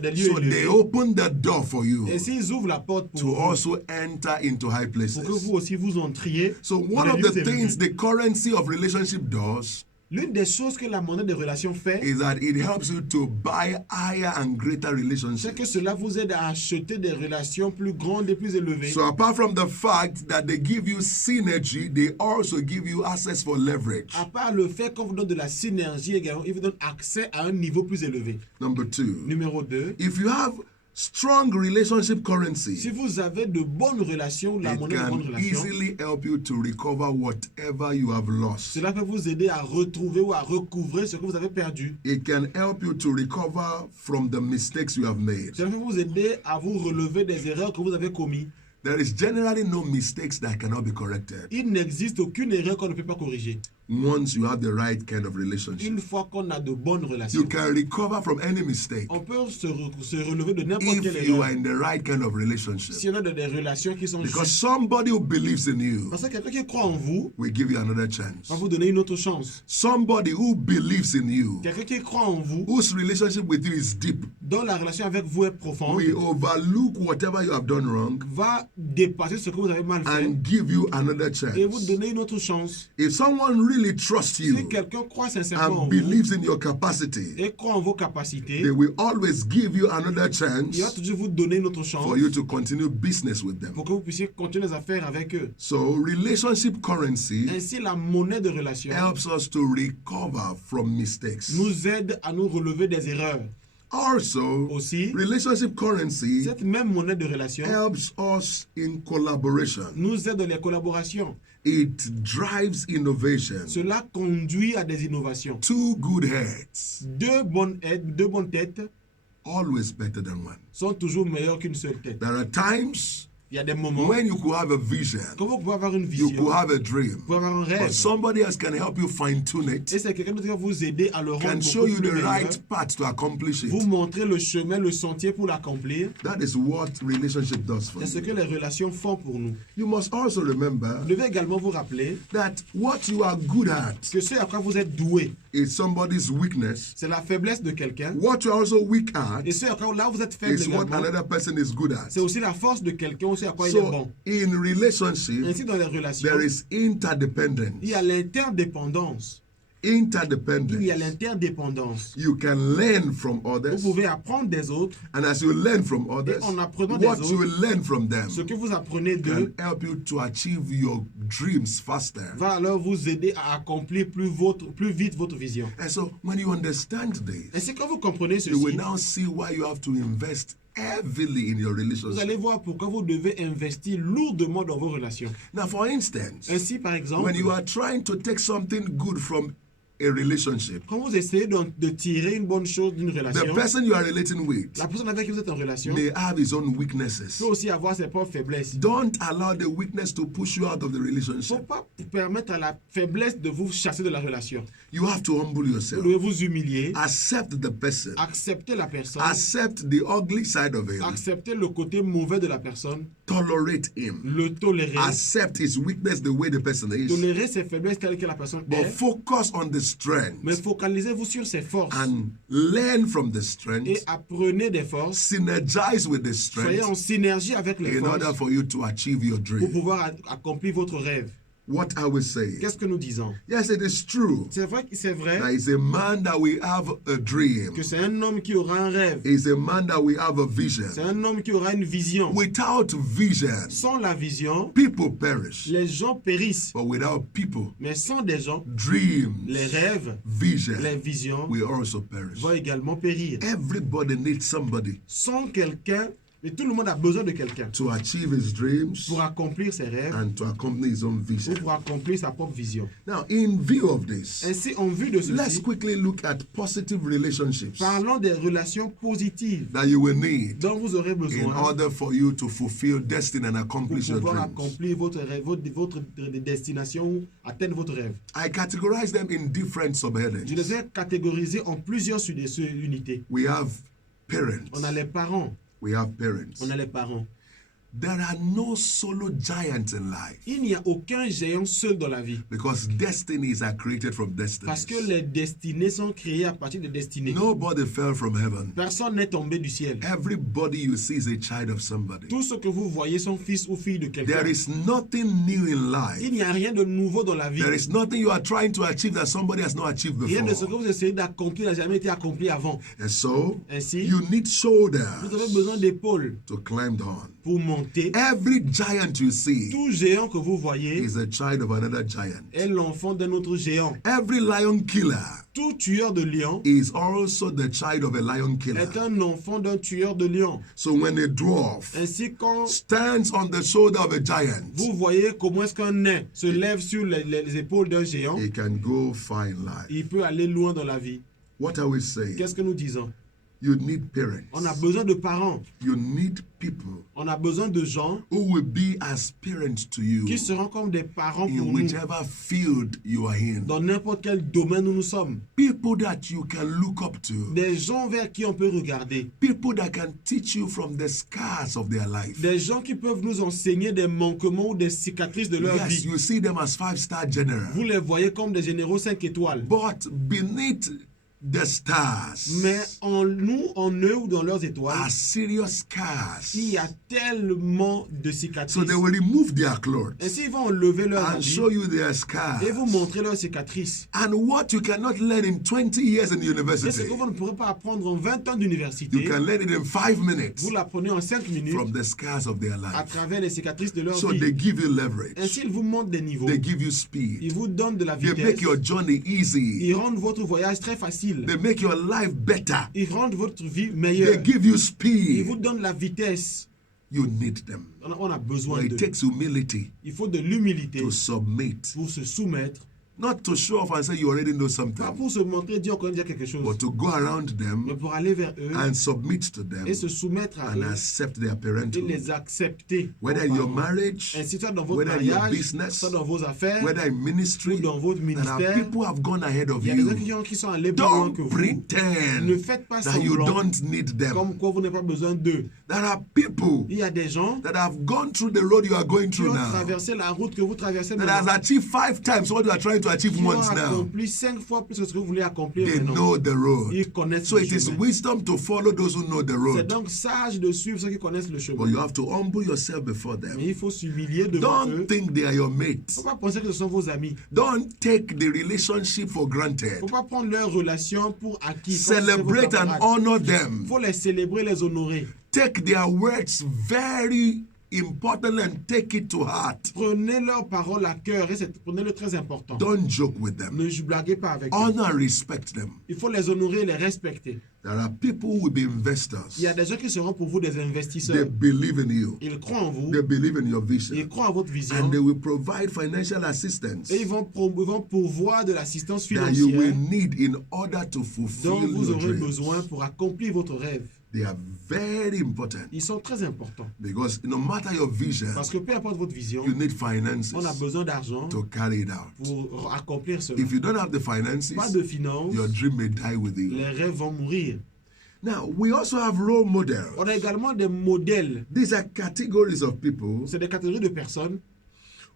des lieux so they élevés. open the door for you Et s'ils ouvrent la porte pour to vous, also enter into high places. pour que vous aussi vous entriez, So dans one les of lieux the things élevés. the currency of relationship does L'une des choses que la monnaie de relation fait, is that it helps you to buy higher and greater c'est relationships. que cela vous aide à acheter des relations plus grandes et plus élevées. So apart from the fact that they give you synergy, they also give you access for leverage. À part le fait qu'on vous donne de la synergie également, il vous donne accès à un niveau plus élevé. Number two, Numéro 2, if you have strong relationship si currency, vous avez de bonnes relations, la it monnaie de bonnes can relations, easily help you to recover whatever you have lost. cela peut vous aider à retrouver ou à recouvrer ce que vous avez perdu. It can help you to recover from the mistakes you have made. Cela peut vous aider à vous relever des erreurs que vous avez commises. There is generally no mistakes that cannot be corrected. Il n'existe aucune erreur qu'on ne peut pas corriger. once you have the right kind of relationship. Une fois qu'on a de bonnes relations, You can recover from any mistake on peut se relever de n'importe quelle if you are erreur in the right kind of relationship. si on a des relations qui sont Because justes. somebody who believes in you Parce que quelqu'un qui croit en vous will give you another chance. va vous donner une autre chance. Somebody who believes in you, Quelqu'un qui croit en vous, whose relationship with you is deep, dont la relation avec vous est profonde, will overlook whatever you have done wrong va dépasser ce que vous avez mal fait and give you another et vous chance. donner une autre chance. If someone really trusts Si you quelqu'un croit sincèrement en and vous believes in your capacity, et croit en vos capacités, they will always give you another il va chance toujours vous donner une autre chance for you to continue business with them. pour que vous puissiez continuer les affaires avec eux. So relationship currency Ainsi, la monnaie de relation helps us to recover from mistakes. nous aide à nous relever des erreurs. Also, Aussi, relationship currency cette même monnaie de relation helps us in collaboration. nous aide dans les collaborations. It drives innovation. Cela conduit à des innovations. Two good heads, Deux bonnes têtes always better than one. sont toujours meilleures qu'une seule tête. There are times Il y a des moments when you could have a vision, quand vous pouvez avoir une you vision, could have a vous dream, pouvez avoir un rêve, but somebody else can help you fine tune it, et c'est quelqu'un d'autre qui va vous aider à le rendre can show beaucoup you plus the meilleur, right path to accomplish vous it. montrer le chemin, le sentier pour l'accomplir. That is what relationship does for C'est ce que you. les relations font pour nous. You must also remember Vous devez également vous rappeler that what you are good at que ce à quoi vous êtes doué, is somebody's weakness. c'est la faiblesse de quelqu'un. What you are also weak at Et ce à quoi là où vous êtes faible is what également, another person is good at. c'est aussi la force de quelqu'un, aussi à quoi il est So bon. in relationship, Ainsi, dans les relations, there is il y interdependence. a l'interdépendance. Il y a l'interdépendance. You can learn from Vous others, pouvez apprendre des autres. and as you learn from others, en apprenant des what autres, you will learn from them Ce que vous apprenez can d'eux help you to achieve your dreams faster. va alors vous aider à accomplir plus vite votre vision. And so when you understand this, Ainsi, quand vous comprenez you will ceci, now see why you have to invest heavily in your vous relationship. allez voir pourquoi vous devez investir lourdement dans vos relations. Now, for instance, Ainsi, par exemple, when you are trying to take something good from a relationship, quand vous essayez de tirer une bonne chose d'une the relation, person you are relating with la personne avec qui vous êtes en relation may have his own weaknesses. peut aussi avoir ses propres faiblesses. Don't allow the weakness to push you out of the Il ne faut relationship. pas permettre à la faiblesse de vous chasser de la relation. You have to humble Vous yourself. devez vous humilier, Accept the person. accepter la personne, Accept the ugly side of him. accepter le côté mauvais de la personne, Tolerate him. le tolérer, Accept his weakness the way the person is. tolérer ses faiblesses telles que la personne But est, focus on the mais strength focalisez-vous sur ses forces and learn from the et strength. apprenez des forces. Synergize with the Soyez en strength synergie avec les in order forces for you to achieve your pour dream. pouvoir accomplir votre rêve. What are we saying? Qu'est-ce que nous disons? Yes, it is true. C'est vrai There is a man that we have a dream. que c'est un homme qui aura un rêve. Is a man that we have a vision. C'est un homme qui aura une vision. Without vision, Sans la vision, people perish. les gens périssent. But without people, Mais sans des gens, dreams, les rêves, vision les visions will also perish. vont également périr. Everybody needs somebody Sans quelqu'un, mais tout le monde a besoin de quelqu'un to achieve his dreams pour accomplir ses rêves and to accompany his own ou vision. pour accomplir sa propre vision. Now, in view of this, Ainsi, en vue de let's ceci, quickly look at positive relationships parlons des relations positives that you will need dont vous aurez in besoin order for you to fulfill destiny and pour accomplish your pouvoir dreams. accomplir votre rêve, votre destination ou atteindre votre rêve. I categorize them in different Je subheadings. les ai catégorisés en plusieurs unités. We have parents. On a les parents. We have parents. On a les parents. There are no solo giants in life Il n'y a aucun géant seul dans la vie. because destinies are created from Parce que destinies. les destinées sont créées à partir de destinées. Nobody fell from heaven. Personne n'est tombé du ciel. Everybody you see is a child of somebody. Tout ce que vous voyez sont fils ou filles de quelqu'un. There is nothing new in Il life. n'y a rien de nouveau dans la vie. There is nothing you are trying to achieve that somebody has not achieved Rien de ce que before. vous essayez d'accomplir n'a jamais été accompli avant. And so, Ainsi, you need vous shoulders avez besoin d'épaules to climb on. pour monter. Every giant you see Tout géant que vous voyez is a child of another giant. est l'enfant d'un autre géant. Every lion killer Tout tueur de lion is also the child of a lion killer. est un enfant d'un tueur de lion. So when a dwarf Ainsi, quand stands on the shoulder of a giant, vous voyez comment est-ce qu'un nain se lève sur les épaules d'un géant, he can go far in life. il peut aller loin dans la vie. What are we saying? Qu'est-ce que nous disons? You need parents. On a besoin de parents. You need people On a besoin de gens who will be as parents to you qui seront comme des parents pour in nous whichever field you are in. dans n'importe quel domaine où nous sommes. People that you can look up to. Des gens vers qui on peut regarder. People that can teach you from the scars of their life. Des gens qui peuvent nous enseigner des manquements ou des cicatrices de leur Yes, vie. you see them as 5-star generals. Vous les voyez comme des généraux 5 étoiles. But beneath the stars Mais en nous, en eux ou dans leurs étoiles, are serious scars. il y a tellement de cicatrices. So they will remove their clothes Ainsi, ils vont enlever leurs and habits show you their scars. et vous montrer leurs cicatrices. And what you cannot learn in 20 years in Et ce university, que vous ne pourrez pas apprendre en 20 ans you d'université, can learn it in 5 minutes vous l'apprenez en 5 minutes from the scars of their à life. travers les cicatrices de leur So vie. they give you leverage. Ainsi, ils vous montrent des niveaux. They give you speed. Ils vous donnent de la They vitesse. make your journey easy. Ils rendent votre voyage très facile. They make your life better. Ils rendent votre vie They meilleure. give you Ils speed. vous donnent la vitesse. You need them. On a besoin But it d'eux. takes humility Il faut de l'humilité to submit. pour se soumettre. Not to show off and say you already know Pas something, pour se montrer, dire qu'on connaît déjà quelque chose. but to go around Mais them pour aller vers eux and submit to them et se soumettre à and eux accept their et parenthood. les accepter. Whether in comme your parents. marriage, Ainsi, soit dans votre whether in your mariage, business, soit dans vos affaires, whether in ou ministry, dans votre there are ministère. people who have gone ahead of Il y a des you. gens qui sont allés plus loin Don't que vous. Ne pretend faites pas that you semblant don't need them. comme quoi vous n'avez pas besoin d'eux. There are people Il y a des gens that have gone through the road you are going qui through ont now, traversé la route que vous traversez that maintenant. has achieved 5 times what you are trying to achieve Qui ont once now. accompli 5 fois plus que ce que vous voulez accomplir They maintenant. know the road. Ils connaissent So le it is chemin. wisdom to follow those who know the C'est road. donc sage de suivre ceux qui connaissent le chemin. But you have to humble yourself before them. Mais il faut s'humilier devant eux. Don't think they are your Il ne mates. faut pas penser que ce sont vos amis. Don't take the relationship for Il ne granted. faut pas prendre leurs relations pour acquis. comme si c'était vos Celebrate and camarades. honor them. Il faut les célébrer, les honorer. Take their words very important and take it to heart. Prenez leurs paroles à cœur et prenez-le très important. Don't joke with them. Ne blaguez pas avec eux. Honor and respect them. Il faut les honorer et les respecter. There are people who will be investors. Il y a des gens qui seront pour vous des They investisseurs. believe in you. Ils croient en vous. They believe in your Ils vision. croient en votre vision. And they will provide financial assistance Et ils vont pourvoir de l'assistance that you will financière need in order to dont fulfill vous your aurez dreams. besoin pour accomplir votre rêve. They are very important Ils sont très importants. because no matter your vision, Parce que peu importe votre vision, you need finances on a besoin d'argent to carry it out. pour accomplir cela. If you don't have the finances, Pas de finances, your dream may die with you. les rêves vont mourir. Now, we also have role models. On a également des modèles. These are categories of people C'est des catégories de personnes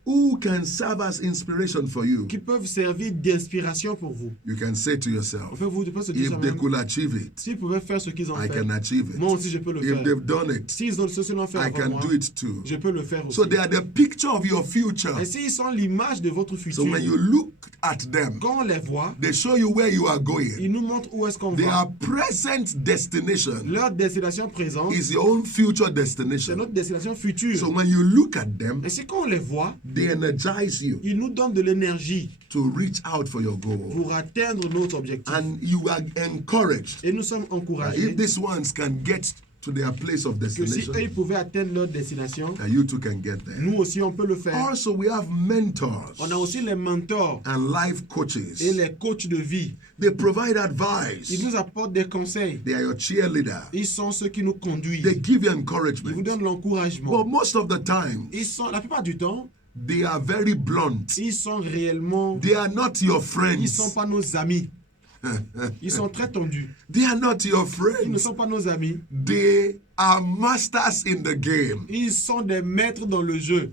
who can serve as inspiration for you. qui peuvent servir d'inspiration pour vous. You can say to En yourself, fait, vous pouvez se dire if they soi-même, could achieve it, s'ils pouvaient faire ce qu'ils ont I fait, can achieve it. moi aussi je peux le If faire. they've done it, S'ils ont ceci l'ont fait I avant can moi, do it too. je peux le faire aussi. So they are the picture of your future. Et s'ils sont l'image de votre futur, So when you look at them, quand on les voit, they show you where you are going. ils nous montrent où est-ce qu'on va. Their present destination Leur destination présente, is your own future c'est destination. notre destination future. So when you look at them, Et si quand on les voit, they energize you ils nous donnent de l'énergie to reach out for your goal. pour atteindre notre objectif. And you are encouraged Et nous sommes that encouragés if these ones can get to their place of que si destination, eux ils pouvaient atteindre leur destination, that you too can get there. nous aussi on peut le faire. Also, we have mentors On a aussi les mentors and life et coaches. les coachs de vie. They provide Ils advice. nous apportent des conseils. They are your cheerleader. Ils sont ceux qui nous conduisent. They give you Ils vous encouragement. donnent But l'encouragement. most of the time, Ils sont, la plupart du temps, they are very blunt. ils sont réellement, They are not your ils ne sont friends. pas nos amis. Ils sont très tendus. They are not your Ils ne friends. sont pas nos amis. They are masters in the game. Ils sont des maîtres dans le jeu.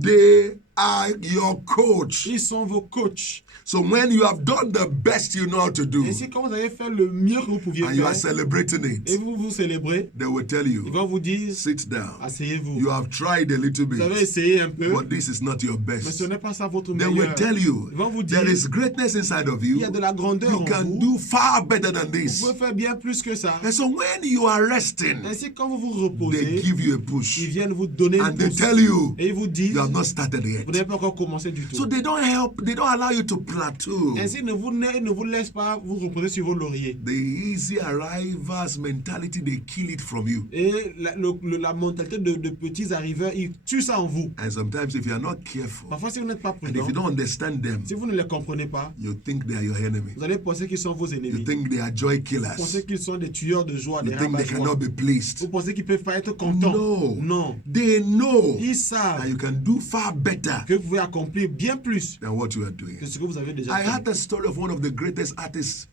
They are your coach. Ils sont vos coachs. So when you have done the best you know how to do, Et si quand vous avez fait le mieux que vous pouviez and you are faire, celebrating et it, vous vous célébrez, they will tell ils you, vont vous dire, sit down. asseyez-vous. You have tried a little Vous avez bit, essayé un peu, but this is not your mais best. ce n'est pas ça votre They will meilleur. tell you, Ils vont vous dire, there is greatness inside of il you. y a de la grandeur You en can vous. do far better than Vous this. pouvez faire bien plus que ça. And so when you are resting, Ainsi, quand vous vous they reposez, give you a ils push. viennent vous donner And une they pousse. tell you, Et ils vous disent, you have not started vous yet. Vous n'avez pas encore commencé du tout. So they don't help, they don't allow you to plateau. Ainsi, ils ne vous laissent pas vous reposer sur vos lauriers. The easy arrivals mentality, they kill it from you. Et la mentalité de petits arriveurs, ils tuent ça en vous. And sometimes if you are not careful, Parfois, si vous n'êtes pas and prudent, if you don't understand them, si vous ne les comprenez pas, you think they are your enemy. vous allez penser qu'ils sont vos You ennemis. think they are joy Vous killers. pensez qu'ils sont des tueurs de joie, You des think they rabat-joie. cannot be pleased. Vous pensez qu'ils ne peuvent pas être contents. No. Non. They know Ils that savent you can do far better que vous pouvez accomplir bien plus than what you are doing. que ce que vous avez déjà I fait. had the story of one of the greatest artists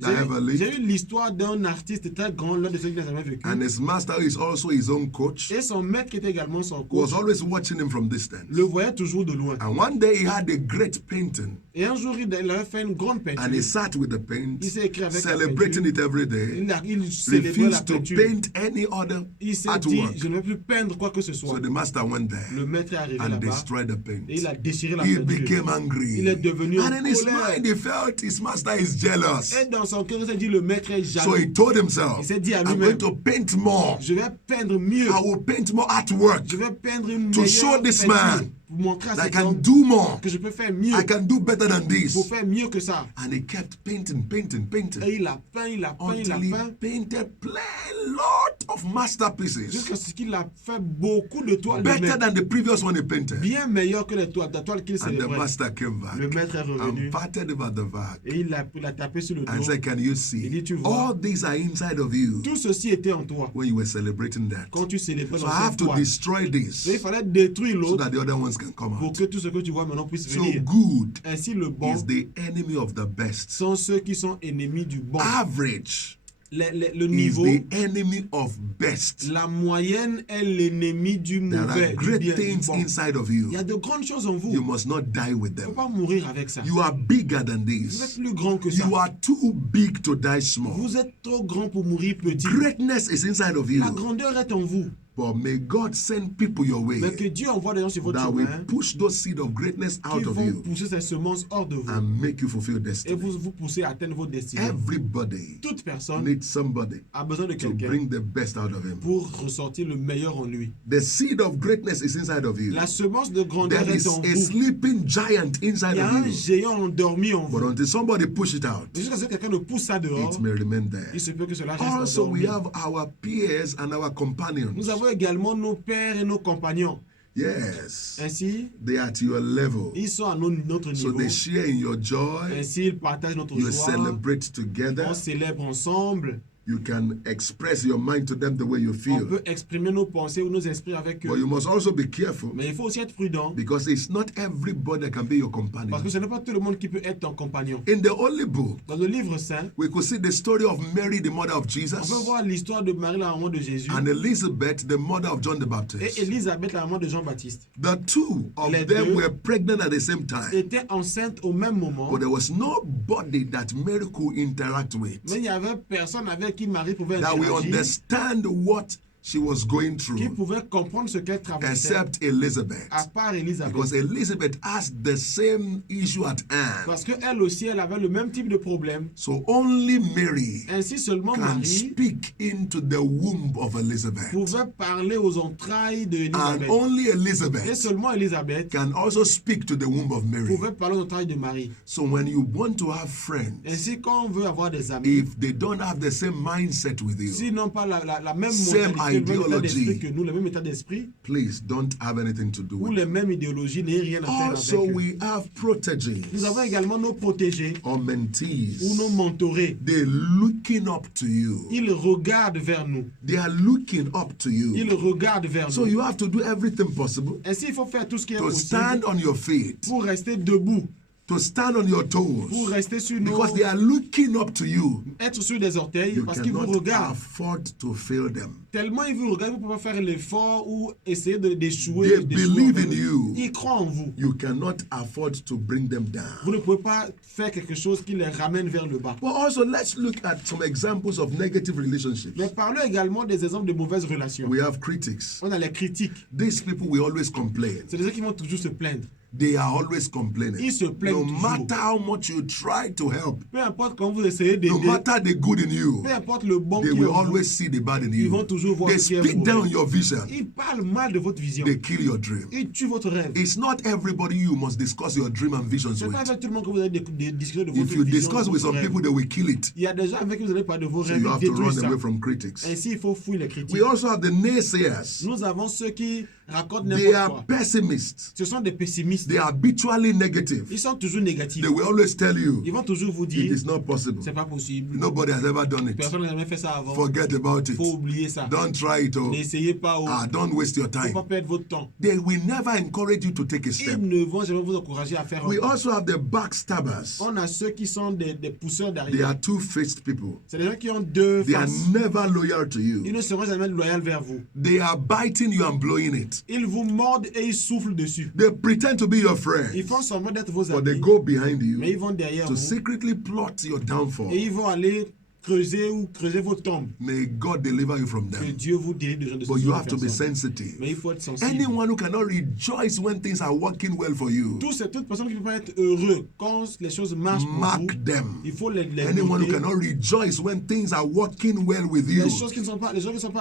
that ever lived. J'ai eu l'histoire d'un artiste très grand, l'un de ceux qui n'a jamais vécu. And his master is also his own coach. Et son maître qui était également son Was coach always watching him from distance. le voyait toujours de loin. And one day he had a great painting. Et un jour, il avait fait une grande peinture. And he sat with the paint, Il s'est écrit avec la celebrating peinture. it every day. Il célébrait la Refused to peinture. paint any other Il s'est dit, artwork. je ne vais plus peindre quoi que ce soit. So the master went Le there maître est arrivé and là-bas destroyed the paint. et il a déchiré la He peinture. became angry. Il est devenu And en in his colère. mind, he felt his master is jealous. Et dans son cœur, il s'est dit, le maître est So jaloux. he told himself, Il s'est dit à I'm lui-même, going to paint more. je vais peindre mieux. I will paint more artwork Je vais peindre une to meilleure show this peinture man pour montrer à that I cet can homme do more. que je peux faire mieux. I can do better than this. Pour faire mieux que ça. And he kept painting, painting, painting. Et il a peint, il a peint, il a Until he peint. painted a lot of masterpieces. Jusqu'à ce qu'il a fait beaucoup de toiles de Better maître. than the previous one he painted. Bien meilleure que les toiles, la toile qu'il And the célébrait. master came back Le maître est revenu. and patted him at the back Et il a tapé sur le and dos. said, Can you Il see? dit, tu vois, All these are inside of you tout ceci était en toi when you were celebrating that. quand tu célébrais So dans I have cette to toile. destroy this Et il fallait détruire so l'autre that the other ones can come pour out. que tout ce que tu vois maintenant puisse So venir. good Ainsi, le bon is the enemy of the best. sont ceux qui sont ennemis du bon. Average Le is niveau, the enemy of best. la moyenne est l'ennemi du There mauvais, are du great bien, du things bon. inside of Il you. y a de grandes choses en vous. You Il must not die with ne faut them. pas mourir avec ça. You are bigger than Vous êtes this. plus grand que ça. You are too big to die small. Vous êtes trop grand pour mourir petit. Greatness is inside of La you. grandeur est en vous. But may God send people your way Mais que Dieu envoie des gens sur votre that will chemin push those seeds of greatness qui out of vont you pousser ces semences hors de vous and make you fulfill et destiny. vous pousser à atteindre votre destinée. Everybody Toute personne needs somebody a besoin de to quelqu'un bring the best out of him. pour ressortir le meilleur en lui. The seed of greatness is inside of you. La semence de grandeur There est is en a vous. sleeping giant Il inside y a of un you. géant endormi en But vous. until somebody push it out, Jusqu'à ce que quelqu'un ne pousse ça dehors, it may remain there. il se peut que cela reste Also, we endormi. have our peers and our companions. Nous avons également nos pères et nos compagnons. Yes. Ainsi, They are at your level. ils sont à notre So niveau. they share in your joy. Ainsi, ils partagent notre You joie. celebrate together. On célèbre ensemble. You can express your mind to them the way you On feel. peut exprimer nos pensées ou nos esprits avec But eux. you must also be careful Mais il faut aussi être prudent. because it's not everybody that can be your Parce companion. que ce n'est pas tout le monde qui peut être ton compagnon. In the Holy Book, Dans le livre saint, we could see the story of Mary, the mother of on Jesus, peut voir l'histoire de Marie, la maman de Jésus, and Elizabeth, the mother of John the et Baptist. Élisabeth, la maman de Jean-Baptiste. The two of Les them deux were pregnant at the same time, Étaient enceintes au même moment, but there was nobody that Mary could interact with, mais il n'y avait personne avec qui Marie pouvait that will interagir, understand what she was going qui through, pouvait comprendre ce qu'elle traversait, except Elizabeth. à part Élisabeth. Because Elizabeth has the same issue at hand. Parce qu'elle aussi, elle avait le même type de problème. So only Mary Ainsi seulement can Marie speak into the womb of Elizabeth. pouvait parler aux entrailles de And Élisabeth. only Et Elizabeth seulement Élisabeth can also speak to the womb of Mary. pouvait parler aux entrailles de Marie. So when you want to have friends, Ainsi, quand on veut avoir des amis, if they don't have the same mindset with you, s'ils n'ont pas la même Same mentalité, le même état d'esprit ideology. que nous, le même état d'esprit, please don't have anything to do ou with les it. mêmes idéologies, n'ayez rien à faire Also, avec eux. we have protégés Nous avons également nos protégés or mentees. ou nos mentorés. They're looking up to you. Ils regardent vers nous. They are looking up to Ils you. regardent vers So nous. you have to do everything possible Ainsi, il faut faire tout ce qui est to possible stand on your feet, pour rester debout, to stand on your pour toes, rester sur nos... because they are looking up to you. être sur des orteils, You parce qu'ils vous cannot regardent. afford to fail them. Tellement ils vous regardent, vous pouvez pas faire l'effort ou essayer d'échouer. They d'échouer believe en in eux. you. Ils croient en vous. You cannot afford to bring them Vous down. ne pouvez pas faire quelque chose qui les ramène vers le bas. But also, let's look at some examples of negative relationships. Mais parlons également des exemples de mauvaises relations. We have critics. On a les critiques. These people will always complain. C'est des gens qui vont toujours se plaindre. they are always complaining. Ils se plaignent No toujours. matter how much you try to help, Peu importe quand vous essayez no d'aider, matter the good in you, peu importe le bon they qui est will en vous, always see the bad in ils vont you. toujours voir They ce qui est speak down mauvais. your vision. Ils parlent mal de votre vision. They kill your dream. Ils tuent votre rêve. It's not everybody you must discuss your dream and visions C'est pas with. avec tout le monde que vous allez discuter de votre If you vision. discuss de with votre some rêve. people, they will kill it. Il y a des gens avec qui vous allez parler de vos So rêves, you ils have to détruisent run ça. away from critics. Ainsi, il faut fuir les critiques. We also have the naysayers. Nous avons ceux qui racontent They n'importe are quoi. pessimists. Ce sont des pessimistes. They are habitually negative. Ils sont toujours négatifs. They will always tell you Ils vont toujours vous it dire, is not possible. c'est pas possible. Nobody has ever done it. Personne n'a jamais fait ça avant. Forget about Il faut it. oublier ça. Don't try it. Oh. N'essayez pas. Don't waste your Il ne faut pas time. perdre votre temps. They will never encourage you to take a Ils step. ne vont jamais vous encourager à faire un We pas. also have the backstabbers. On a ceux qui sont des pousseurs They derrière. are two-faced people. C'est des gens qui ont deux They are faces. never loyal to Ils you. ne seront jamais loyaux vers vous. They are biting you and blowing it. Ils vous mordent et ils soufflent dessus. They pretend to be your Ils friends, font semblant d'être vos but they amis, go behind mais ils you vont derrière to vous secretly plot your downfall. et ils vont aller creuser vos tombes. May God deliver you from Que them. Dieu vous délivre de gens de But ce you genre have de to be personnes. sensitive. Mais il faut être sensible. Anyone who cannot rejoice when things are working well for you, Toute personne qui ne peut pas être heureux quand les choses marchent pour vous, mark them. il faut les Anyone who noter. cannot rejoice when things are working well with you, Les gens qui ne sont pas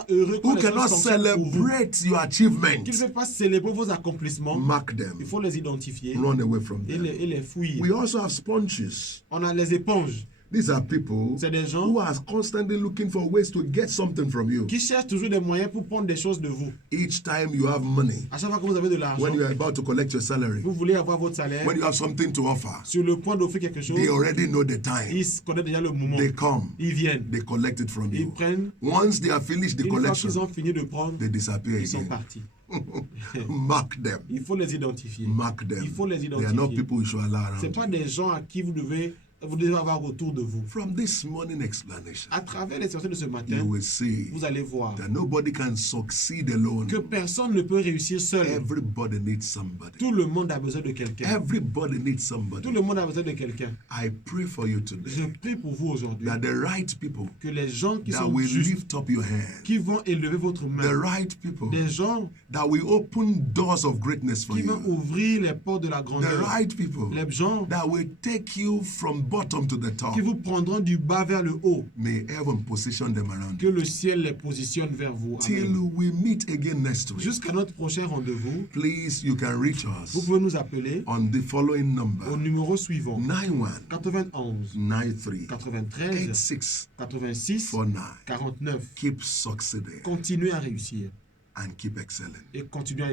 heureux quand who les choses cannot fonctionnent pour vous, celebrate your qui achievements, ne peuvent pas célébrer vos accomplissements, mark il them. faut les identifier Run away from et them. les fouiller. We also have sponges. On a les éponges. These are people C'est des gens who are constantly looking for ways to get something from you. qui cherchent toujours des moyens pour prendre des choses de vous. Each time you have money, À chaque fois que vous avez de l'argent, when you are about to collect your salary, vous voulez avoir votre salaire, when you have something to offer, sur le point d'offrir quelque chose, they already know the time. ils connaissent déjà le moment. They come, Ils viennent, they collect it from ils you. prennent, Once they have finished the une fois collection, qu'ils ont fini de prendre, they disappear ils sont again. partis. Mark them. Il faut les identifier. Mark them. Il faut les They are not identifier. people you should allow Ce around. pas des gens à qui vous devez avoir autour de vous. From this morning explanation, À travers l'expression de ce you matin, will see vous allez voir that nobody can succeed alone. que personne ne peut réussir seul. Everybody needs somebody. Tout le monde a besoin de quelqu'un. Everybody needs Tout somebody. le monde a besoin de quelqu'un. I pray for you Je today prie pour vous aujourd'hui that the right people que les gens qui that sont will justes, lift up your hand, qui vont élever votre the main, right people des gens that will open doors of greatness for qui vont you, ouvrir les portes de la the grandeur, right people les gens that will take you from bottom to the top. qui vous prendront du bas vers le haut, May heaven position them around que you. le ciel les positionne vers vous. Till Amen. we meet again next week, Jusqu'à notre prochain rendez-vous, please, you can reach vous us pouvez nous appeler on the following number: au numéro suivant 91 91 93 93 86 86 49. 49. Keep succeeding Continuez à réussir and keep excelling. et continuez à